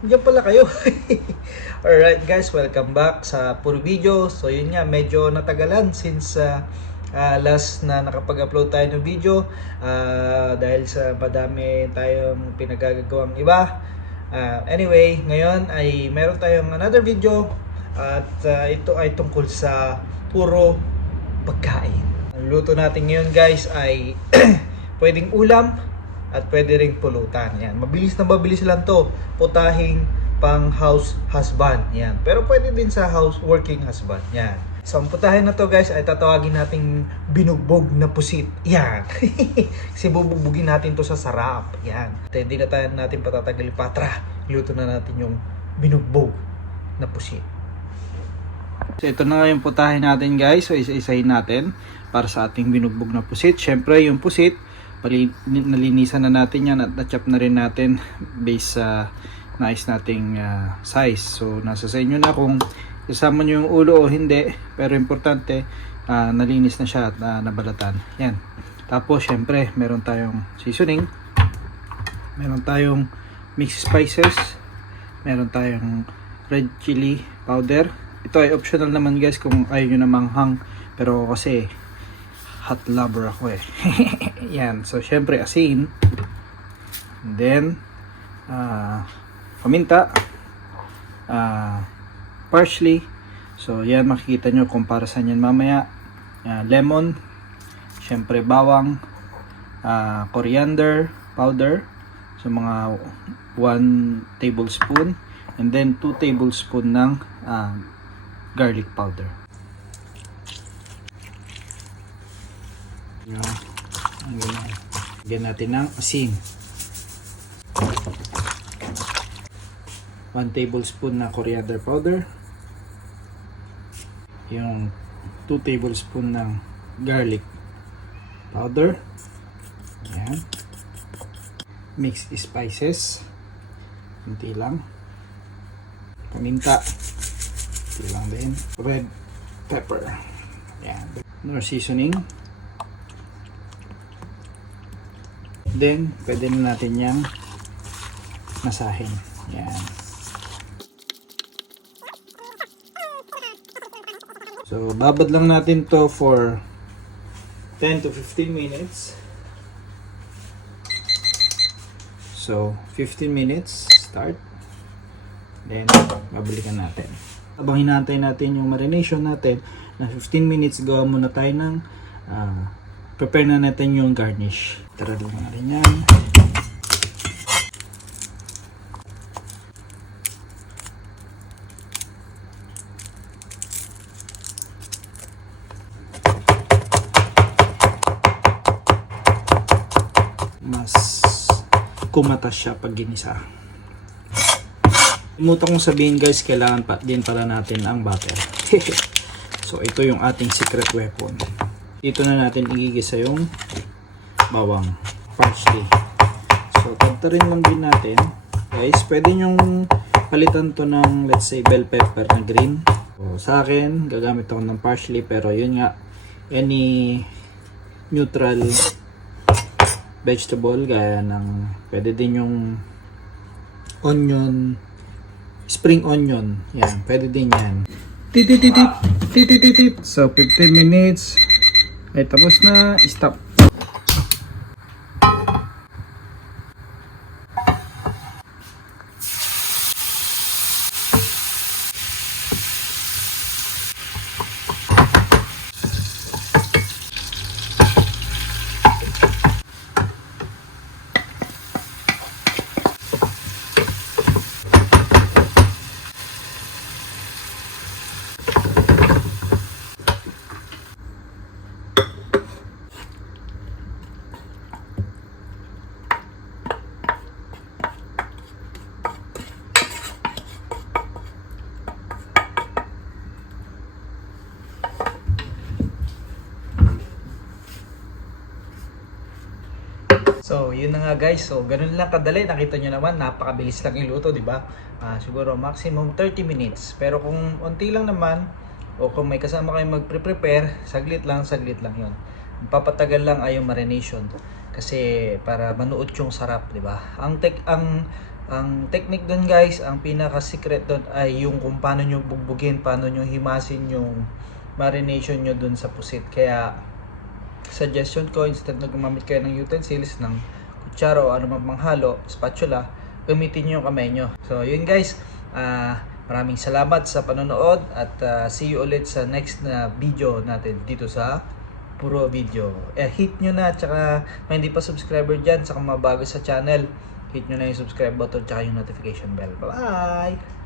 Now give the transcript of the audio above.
Diyan pala kayo. Alright guys, welcome back sa Puro Video. So yun nga, medyo natagalan since last na nakapag-upload tayo ng video dahil sa madami tayong pinagagawang iba. Anyway, ngayon ay meron tayong another video at ito ay tungkol sa puro pagkain. Ang luto natin ngayon guys ay pwedeng ulam at pwede ring pulutan. Yan. Mabilis na mabilis lang to. Putahing pang house husband. Yan. Pero pwede din sa house working husband. Yan. So ang putahin na to guys ay tatawagin nating binugbog na pusit. Yan. Kasi bubugbugin natin to sa sarap. Yan. At hindi na tayo natin patatagal patra. Luto na natin yung binugbog na pusit. So ito na nga yung putahin natin guys. So isa-isahin natin para sa ating binugbog na pusit. Syempre yung pusit nalinisan na natin yan at na-chop na rin natin based sa nais nating size. So nasa sa inyo na kung kasama nyo yung ulo o hindi, pero importante nalinis na siya at nabalatan. Yan. Tapos syempre meron tayong seasoning, meron tayong mixed spices, meron tayong red chili powder. Ito ay optional naman guys kung ayaw nyo na manghang, pero kasi hot lover ako eh. Yan. So syempre asin, and then paminta, parsley. So yan, makikita nyo kung para saan yan mamaya. Lemon, syempre bawang, coriander powder, so mga 1 tablespoon, and then 2 tablespoon ng garlic powder. Lagyan natin ng asin, 1 tablespoon na coriander powder, yung 2 tablespoon ng garlic powder. Yan. Mixed spices, konti lang, paminta, konti lang din, red pepper. Yan. More seasoning. Then, pwede na natin yung masahin. Yan. So, babad lang natin to for 10 to 15 minutes. So, 15 minutes, start. Then, babalikan natin. Habang hinahantay natin yung marination natin, na 15 minutes, gawa muna tayo ng prepare na natin yung garnish. Tara lang na rin yan. Mas kumatas siya pag ginisa. Limutan kong sabihin guys, kailangan pa din pala natin ang butter. So ito yung ating secret weapon. Dito na natin igigisa yung bawang, parsley. So tagtarin lang din natin guys. Pwede nyong palitan to ng let's say bell pepper na green. So, sa akin gagamit ako ng parsley, pero yun nga, any neutral vegetable gaya ng, pwede din yung onion, spring onion, yan, pwede din yan. Titititip. So 15 minutes ay tapos na, stop. So, yun na nga guys. So, ganun lang kadali. Nakita nyo naman, napakabilis lang yung luto, di ba? Siguro maximum 30 minutes. Pero kung unti lang naman, o kung may kasama kayong magpre-prepare, saglit lang yun. Papatagal lang ay yung marination. Kasi para manuot yung sarap, 'di ba? Ang technique doon guys, ang pinaka secret doon ay yung kung paano nyo bugbugin, paano nyo himasin yung marination nyo doon sa pusit. Kaya suggestion ko, instead na gumamit kayo ng utensils, ng kutsara o ano mang panghalo, spatula, gamitin nyo yung kamay nyo. So yun guys, maraming salamat sa panonood at see you ulit sa next na video natin dito sa Puro Video. Hit nyo na, tsaka may hindi pa subscriber dyan, tsaka mabago sa channel, hit nyo na yung subscribe button tsaka yung notification bell. Bye!